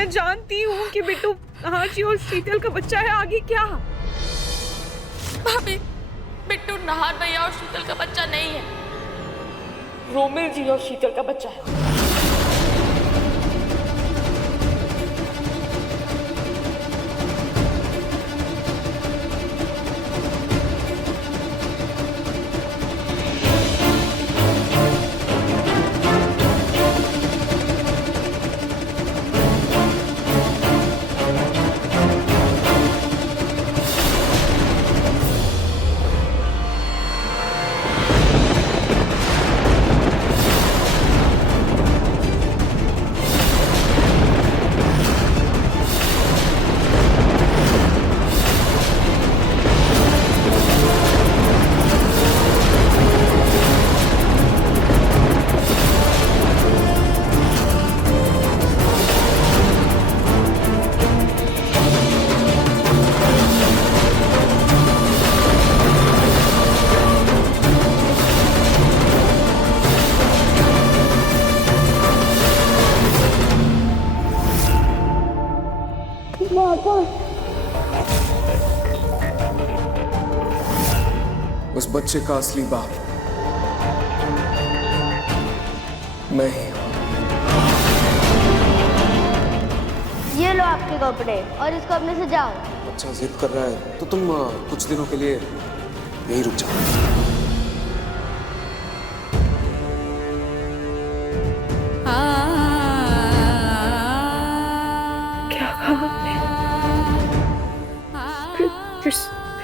मैं जानती हूँ कि बिट्टू नहार और शीतल का बच्चा है। आगे क्या? भाभी, बिट्टू नहार भैया और शीतल का बच्चा नहीं है, रोमिल जी और शीतल का बच्चा है। उस बच्चे का असली बाप मैं ही हूं। ये लो आपके कपड़े और इसको अपने से जाओ। बच्चा जिद कर रहा है तो तुम कुछ दिनों के लिए यहीं रुक जाओ। क्या कहा आपने?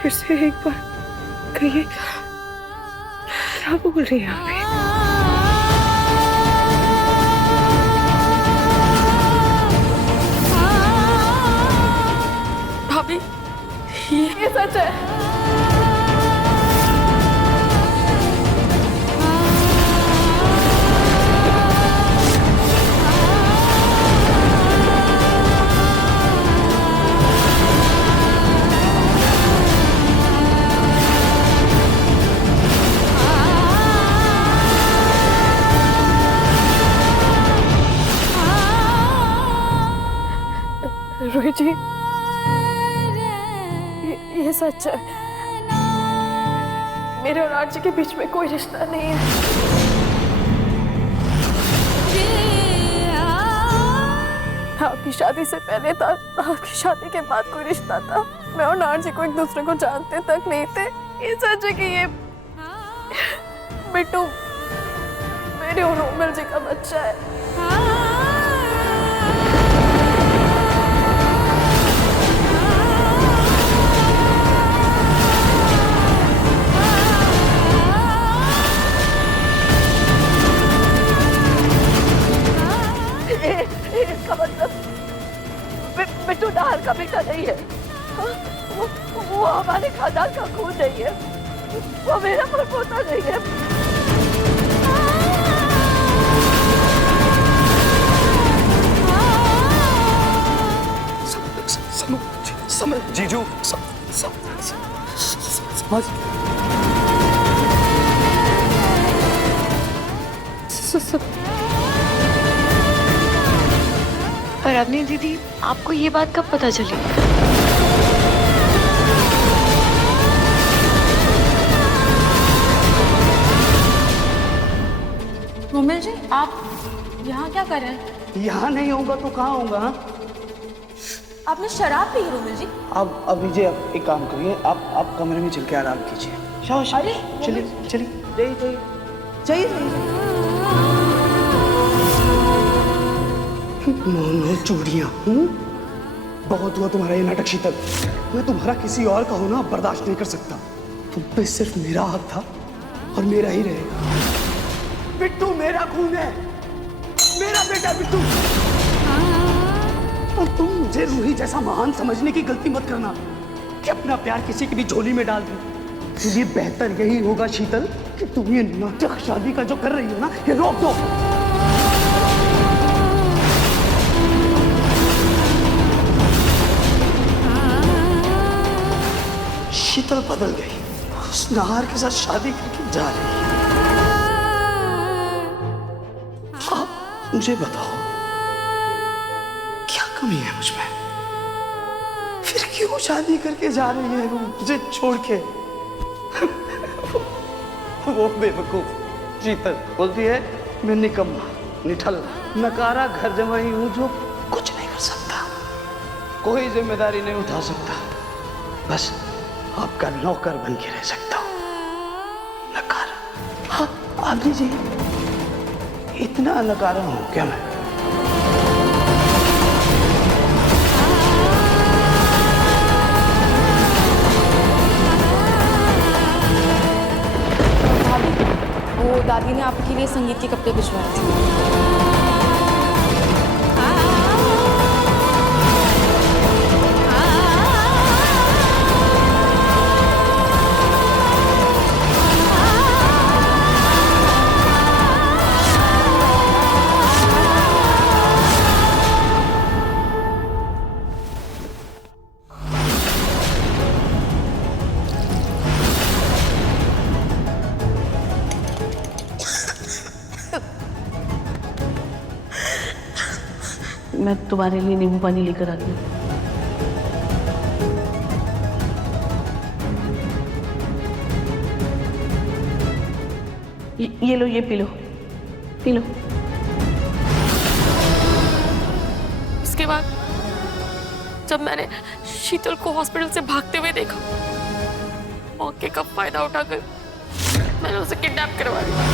फिर से एक बार कहिए, क्या बोल रही हैं आप? भाभी, ये सच है। रोहित जी, ये सच है। मेरे और आरजी के बीच में कोई रिश्ता नहीं है। आपकी शादी से पहले था, आपकी शादी के बाद कोई रिश्ता था। मैं और आरजी को एक दूसरे को जानते तक नहीं थे। ये सच है कि ये बिट्टू मेरे और रोमिल जी का बच्चा है। इसका मतलब बिट्टू नहार का बेटा नहीं है। वो हमारे खानदान का खून नहीं है। वो मेरा परपोता नहीं है। समझ जीजू, समझ। पर अपनी दीदी, आपको ये बात कब पता चली? रोमिल जी, आप यहाँ क्या कर रहे हैं? यहाँ नहीं होगा तो कहाँ होगा? आपने शराब पी, रोमिल जी? अब विजय, आप एक काम करिए, आप कमरे में चल के आराम कीजिए। शाबाश, चलिए चलिए, जाइए जाइए। नो चूड़ियाँ, बहुत हुआ तुम्हारा ये नाटक शीतल। मैं तुम्हारा किसी और का होना बर्दाश्त नहीं कर सकता। तुम पे सिर्फ मेरा हक था और मेरा ही रहेगा। बिट्टू मेरा खून है, मेरा बेटा बिट्टू। और तुम मुझे रूही जैसा महान समझने की गलती मत करना कि अपना प्यार किसी की भी झोली में डाल दूं। इसलिए बेहतर यही होगा शीतल कि तुम ये नाटक शादी का जो कर रही हो ना, ये रोक दो। शीतल बदल गई, उस नहार के साथ शादी करके जा रही है। आप मुझे बताओ क्या कमी है मुझ में? फिर क्यों शादी करके जा रही है वो मुझे छोड़ के? वो बेवकूफ शीतल बोलती है मैं निकम्मा, निठल्ला, नकारा घर जमाई हूं जो कुछ नहीं कर सकता, कोई जिम्मेदारी नहीं उठा सकता, बस आपका नौकर बन के रह सकता हूं। नकारा? हाँ आदि जी, इतना नकारा हूं क्या मैं? वो दादी ने आपके लिए संगीत के कपड़े भिजवाए थे। मैं तुम्हारे लिए नींबू पानी लेकर आती हूँ। ये लो, ये पी लो, पी लो। उसके बाद जब मैंने शीतल को हॉस्पिटल से भागते हुए देखा, मौके का फायदा उठाकर मैंने उसे किडनैप करवा दिया।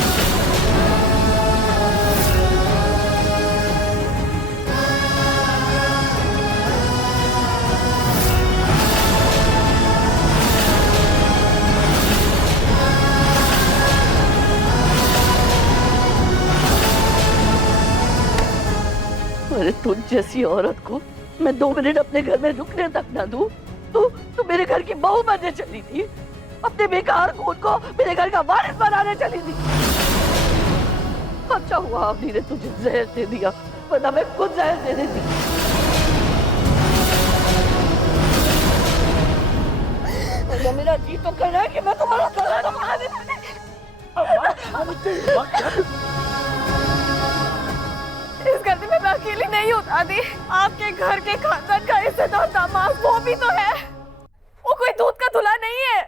अरे तुम जैसी औरत को मैं 2 मिनट अपने घर में रुकने तक ना दूं, तू मेरे घर की बहू बनने चली थी, अपने बेकार खून को मेरे घर का वारिस बनाने चली थी। अच्छा हुआ अवनी ने तुझे जहर दे दिया, वरना मैं खुद जहर दे देती। मेरा जी तो कर रहा है कि मैं तुम्हारा गला दबा देती। इस गलती में मैं अकेली नहीं हूँ दादी, आपके घर के खानदान का इज्जतदार दामाद वो भी तो है, वो कोई दूध का धुला नहीं है।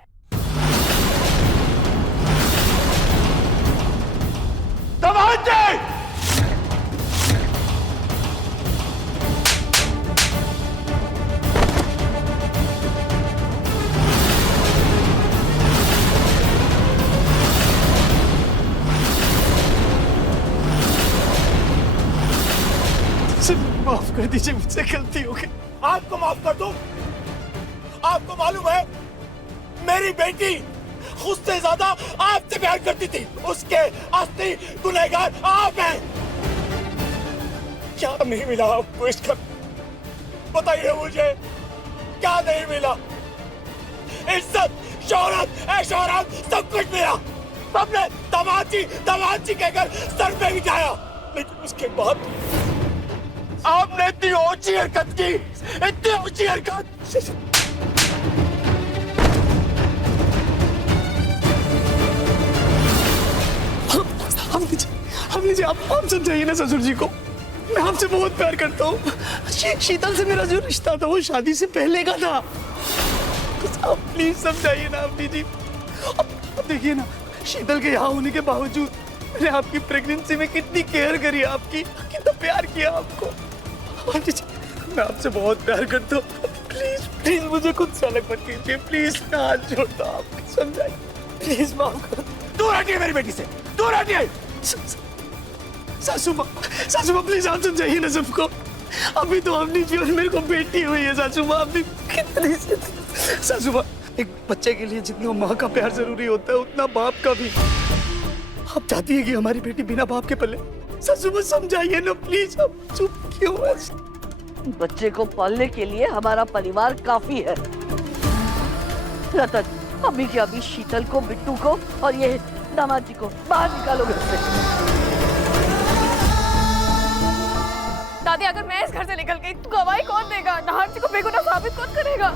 माफ कर दीजिए, मुझसे गलती हो गई। आपको माफ कर दूं? आपको मालूम है मेरी बेटी खुद से ज्यादा आपसे प्यार करती थी, उसके असली गुनहगार आप हैं। क्या नहीं मिला आपको इसका? बताइए मुझे, क्या नहीं मिला? इज्जत, शोहरत, ऐशोहरत सब कुछ मिला। सबने दामाद जी कहकर सर पे बिठाया, लेकिन उसके बाद आपने इतनी ऊंची हरकत की, इतनी ऊंची हरकत। हमने जी आप समझाइए ना ससुर जी को, मैं आपसे बहुत प्यार करता हूँ। शीतल से मेरा जो रिश्ता था वो शादी से पहले का था। आप प्लीज समझाइए ना अपनी जी। अब देखिए ना, शीतल के यहाँ होने के बावजूद मैंने आपकी प्रेगनेंसी में कितनी केयर करी, आपकी कितना प्यार किया आपको। मैं आपसे बहुत प्यार करता हूँ, प्लीज प्लीज मुझे खुद से अलग मत कीजिए, प्लीज मैं हाथ जोड़ता हूँ, आपको समझाइए, प्लीज माफ कर। दूर हटिए मेरी बेटी से, दूर हटिए। सासू माँ प्लीज आप समझाइए ना सबको। अभी तो अपनी जीवन मेरे को बेटी हुई है सासू माँ, अभी कितनी सासू माँ, एक बच्चे के लिए जितना माँ का प्यार जरूरी होता है उतना बाप का भी। आप चाहती है कि हमारी बेटी बिना बाप के पले? सासू माँ समझाइए ना प्लीज, आप चुप क्यों है? बच्चे को पालने के लिए हमारा परिवार काफी है। रतन, अभी के अभी शीतल को, बिट्टू को और ये दामाद जी को बाहर निकालो घर से। दादी अगर मैं इस घर से निकल गई तो गवाही कौन देगा? नाहर जी को बेगुनाह साबित कौन करेगा?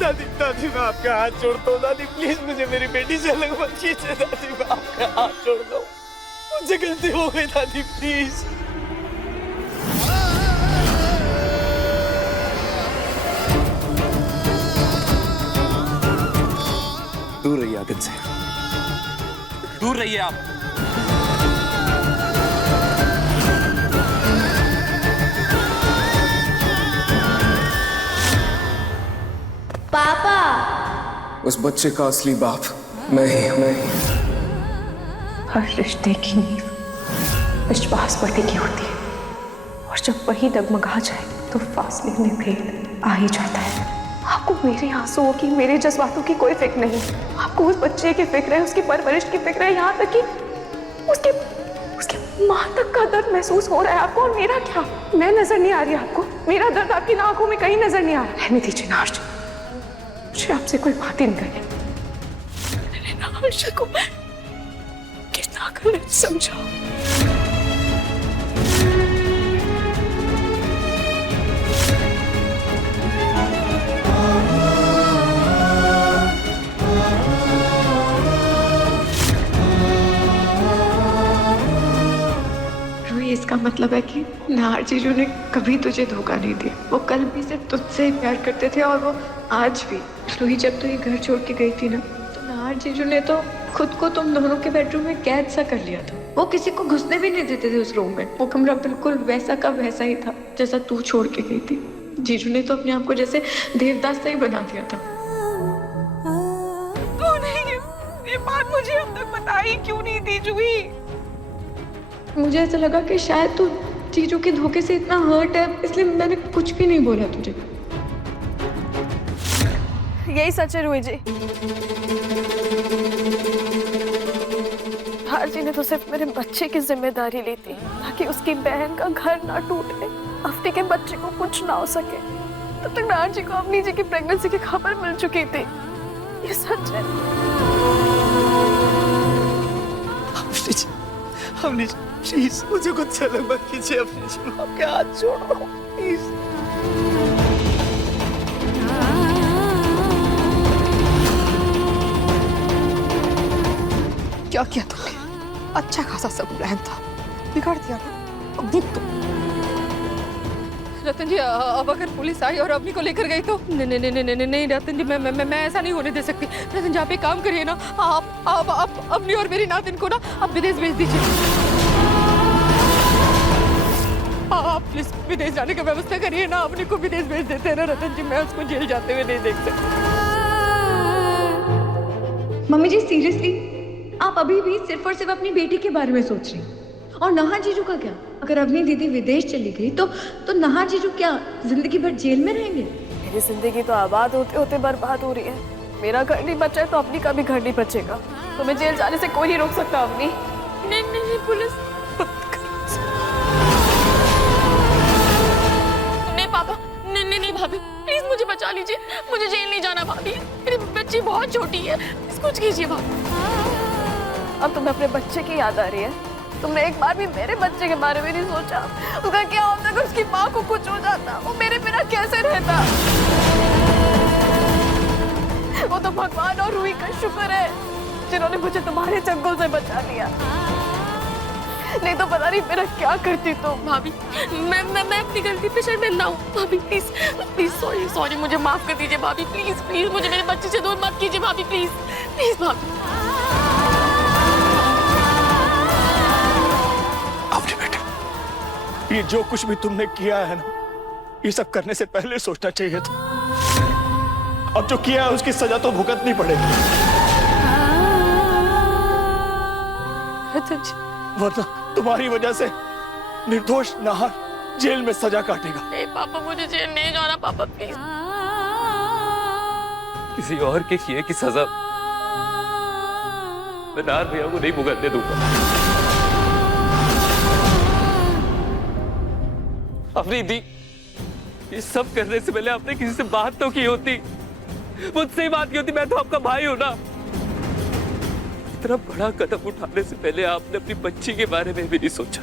दादी मैं आपके हाथ जोड़ता हूँ। दादी प्लीज मुझे मेरी बेटी से अलग मत कीजिए। दादी मैं आपके हाथ जोड़ता हूँ, मुझसे गलती हो गई दादी, प्लीज। दूर रहिए आदित्य से, दूर रहिए आप। पापा, उस बच्चे का असली बाप मैं ही। हर रिश्ते की नींव विश्वास पर टिकी होती है, और जब वही डगमगा जाए तो फासले में भेद आ ही जाता है। आपको मेरे आंसुओं की, मेरे जज्बातों की कोई फिक्र नहीं। आपको उस बच्चे की फिक्र है, उसकी परवरिश की फिक्र है, यहाँ तक कि उसके माँ तक का दर्द महसूस हो रहा है आपको। और मेरा क्या? मैं नजर नहीं आ रही आपको? मेरा दर्द आपकी आंखों में कहीं नजर नहीं आ रहा। रहने दीजिए नार्श, मुझे आपसे कोई बात ही नहीं करनी। मैंने नार्श को कितना गलत समझा। इसका मतलब है कि नाहर जीजू ने कभी तुझे धोखा नहीं दिया। वो कल भी सिर्फ तुझसे ही प्यार करते थे और वो आज भी। रूही, जब तू ये घर छोड़ के गई थी ना, तो नाहर जीजू ने तो खुद को तुम दोनों के बेडरूम में कैद सा कर लिया था। वो किसी को घुसने भी नहीं देते थे उस रूम में। वो कमरा बिल्कुल वैसा का वैसा ही था जैसा तू छोड़ के गई थी। जीजू ने तो अपने आप को जैसे देवदास सा ही बना दिया था। ये बात मुझे अब तक बताई क्यों नहीं दी जूही? मुझे ऐसा लगा कि शायद तू जीजू के धोखे से इतना हर्ट है, इसलिए मैंने कुछ भी नहीं बोला तुझे। यही सच है रूही जी। नाहर जी ने तो सिर्फ मेरे बच्चे की जिम्मेदारी ली थी ताकि उसकी बहन का घर ना टूटे, अफ्टी के बच्चे को कुछ ना हो सके। तब तक नाहर जी को अपनी जी की प्रेगनेंसी की खबर मिल चुकी थी। ये सच है। हमने प्लीज मुझे कुछ अलग मत कीजिए, अपने आपके हाथ जोड़ रहा हूँ, प्लीज। क्या किया तुमने? अच्छा खासा सब प्लान था, बिगाड़ दिया ना। अब भुगतो। रतन जी, अब अगर पुलिस आई और अवनी को लेकर गई तो? नहीं रतन जी, मैं ऐसा नहीं होने दे सकती। रतन जी, आप एक काम करिए ना, आप अवनी और मेरी नातिन को ना आप विदेश भेज दीजिए। आप प्लीज विदेश जाने की व्यवस्था करिए ना। अवनी को विदेश भेज देते हैं ना रतन जी, मैं उसको जेल जाते हुए नहीं देख सकती। मम्मी जी, सीरियसली आप अभी भी सिर्फ और सिर्फ अपनी बेटी के बारे में सोच रही हैं? और नाहर जीजू का क्या? अगर अपनी दीदी विदेश चली गई तो नाहर जीजू क्या जिंदगी भर जेल में रहेंगे? मेरी जिंदगी तो आबाद होते होते बर्बाद हो रही है। मेरा घर नहीं बचा है तो अपनी का भी घर नहीं बचेगा। तुम्हें जेल जाने से कोई नहीं रोक सकता अपनी। नहीं पुलिस, नहीं पापा, नहीं भाभी, प्लीज मुझे बचा लीजिए। मुझे जेल नहीं जाना भाभी, मेरी बच्ची बहुत छोटी है। प्लीज कुछ कीजिए भाभी। अब तुम्हें अपने बच्चे की याद आ रही है? तुमने एक बार भी मेरे बच्चे के बारे में नहीं सोचा? उसका क्या होता अगर उसकी माँ को कुछ हो जाता? वो मेरे बिना कैसे रहता? वो तो भगवान और रूही का शुक्र है जिन्होंने मुझे तुम्हारे चंगुल से बचा लिया। नहीं तो पता नहीं मेरा क्या करती तुम। भाभी, मैं अपनी गलती पे शर्मिंदा हूँ भाभी। प्लीज सॉरी, मुझे माफ कर दीजिए भाभी। प्लीज मुझे मेरे बच्चे से दूर मत कीजिए भाभी। प्लीज भाभी। ये जो कुछ भी तुमने किया है ना, ये सब करने से पहले सोचना चाहिए था। अब जो किया है उसकी सजा तो भुगतनी पड़ेगी, वरना तुम्हारी वजह से निर्दोष नाहर जेल में सजा काटेगा। पापा, मुझे जेल नहीं जाना पापा, प्लीज। किसी और के किए की सजा मैं नाहर भैया को नहीं भुगतने दूंगा। अपनी दी, ये सब करने से पहले आपने किसी से बात तो की होती, मुझसे ही बात की होती। मैं तो आपका भाई हूं ना। इतना बड़ा कदम उठाने से पहले आपने अपनी बच्ची के बारे में भी नहीं सोचा।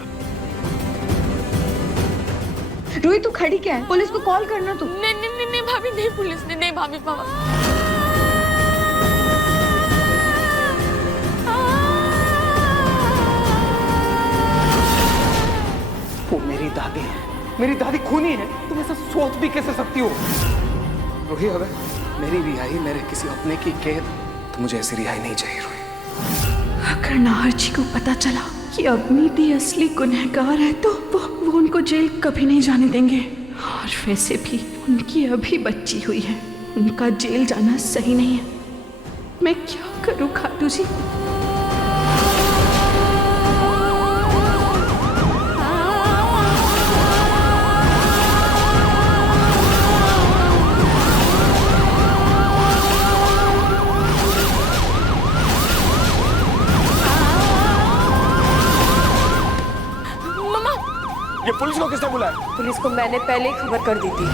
रूही, तू खड़ी क्या है? पुलिस को कॉल करना तू। नहीं भाभी, नहीं पुलिस नहीं भाभी। पापा वो मेरी दादी है, मेरी दादी खूनी है। तुम ऐसा सोच भी कैसे सकती हो? रूही, अगर मेरी रिहाई मेरे किसी अपने की कैद, तो मुझे ऐसी रिहाई नहीं चाहिए रूही। अगर नाहर जी को पता चला कि अवनीति असली गुनहगार है तो वो उनको जेल कभी नहीं जाने देंगे। और वैसे भी उनकी अभी बच्ची हुई है, उनका जेल जाना सही नहीं है। मैं क्या करूं खाटू जी? ये पुलिस को किसने बुलाया? पुलिस को मैंने पहले ही खबर कर दी थी।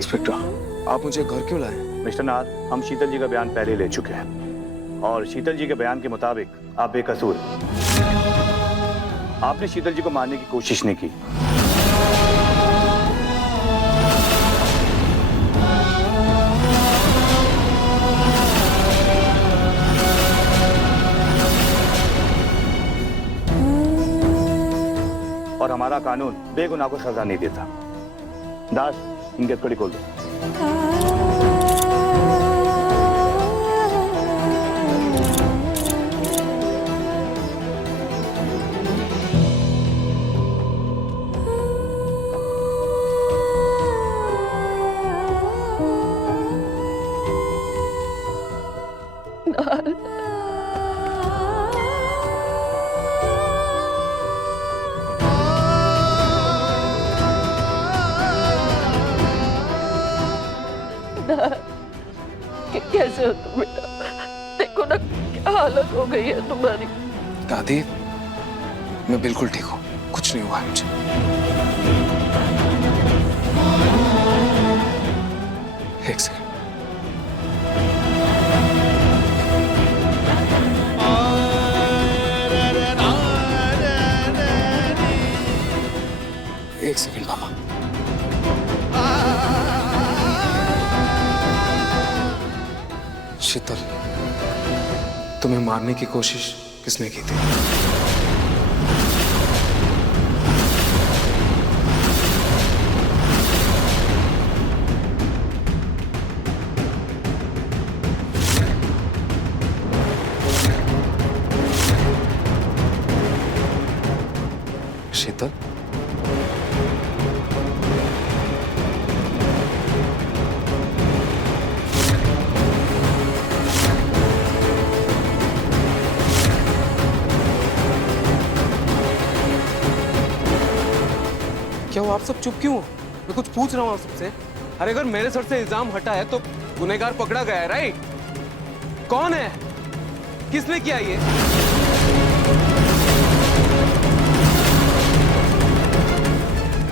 इंस्पेक्टर, आप मुझे घर क्यों लाए? मिस्टर नाथ, हम शीतल जी का बयान पहले ले चुके हैं और शीतल जी के बयान के मुताबिक आप बेकसूर हैं। आपने शीतल जी को मारने की कोशिश नहीं की। और हमारा कानून बेगुनाह को सजा नहीं देता। दास, इनके कड़ी खोल दो। कैसे हो तुम बेटा? देखो ना क्या हालत हो गई है तुम्हारी। दादी, मैं बिल्कुल ठीक हूँ, कुछ नहीं हुआ है मुझे। एक सेकंड। एक सेकंड पापा। शीतल, तुम्हें मारने की कोशिश किसने की थी? शीतल, क्या वो आप सब चुप क्यों हो? मैं कुछ पूछ रहा हूँ आप सबसे। अरे अगर मेरे सर से इल्जाम हटा है तो गुनहगार पकड़ा गया है, राइट? कौन है? किसने किया ये?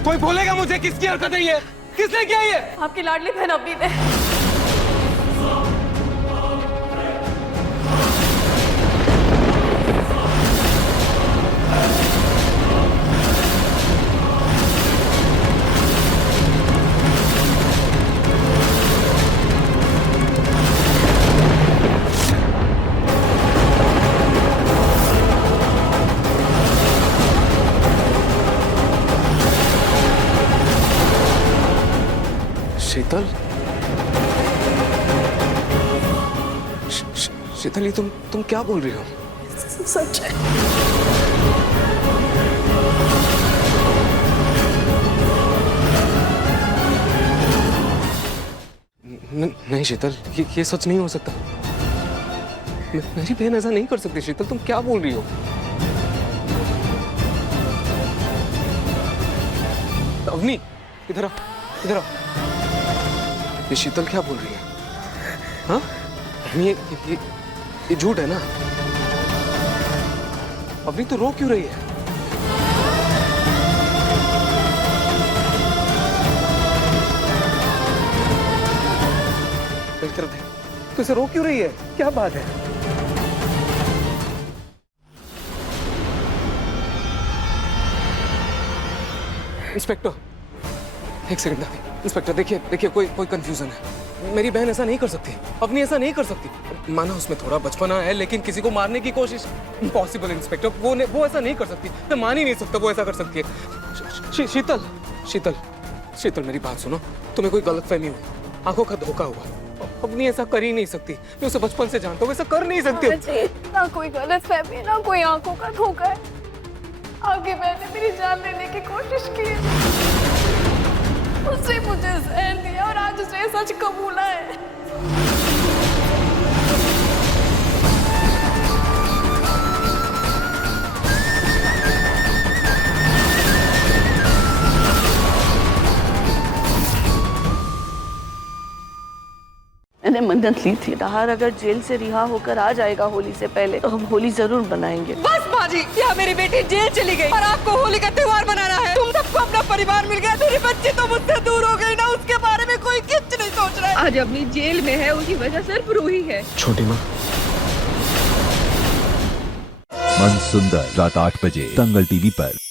कोई बोलेगा मुझे किसकी हरकत है ये? किसने किया ये? आपकी लाडली बहन अवनी ने। शीतल शीतल, ये तुम क्या बोल रही हो? सच है। नहीं शीतल, ये सच नहीं हो सकता। मेरी बहन ऐसा नहीं कर सकती। शीतल, तुम क्या बोल रही हो? अवनी, इधर आओ, इधर आओ। ये शीतल क्या बोल रही है? हाँ, ये झूठ है ना? अवनी, तो रो क्यों रही है? मेरी तरफ देख, तो इसे रो क्यों रही है? क्या बात है? इंस्पेक्टर, एक सेकंड। इंस्पेक्टर, देखिए कोई कंफ्यूजन है। मेरी बहन ऐसा नहीं कर सकती। अपनी ऐसा नहीं कर सकती। माना उसमें थोड़ा बचपना है, लेकिन किसी को मारने की कोशिश इम्पॉसिबल। इंस्पेक्टर, वो ऐसा नहीं कर सकती। मैं मान ही नहीं सकता वो ऐसा कर सकती है। शीतल, शीतल, शीतल, मेरी बात सुनो। तुम्हें कोई गलतफहमी हुई, आंखों का धोखा हुआ। अपनी ऐसा कर ही नहीं सकती। मैं उसे बचपन से जानता हूँ, ऐसा कर नहीं सकती। ना कोई गलतफहमी, ना कोई आंखों का धोखा है। आगे मैंने मेरी जान लेने की कोशिश की है, उसने मुझे जहर दिया और आज उसने सच कबूला है। मैंने मन्नत ली थी, नहार अगर जेल से रिहा होकर आ जाएगा होली से पहले तो हम होली जरूर मनाएंगे। बस बाजी, यहाँ मेरी बेटी जेल चली गई और आपको होली का त्योहार मनाना है। तुम सबको अपना परिवार मिल गया, मेरी बच्ची तो मुझसे दूर हो गई ना, उसके बारे में कोई कुछ नहीं सोच रहा है। आज अपनी जेल में है, उसकी वजह सिर्फ रूही है। छोटी माँ। मन सुंदर, रात 8 बजे दंगल टीवी पर।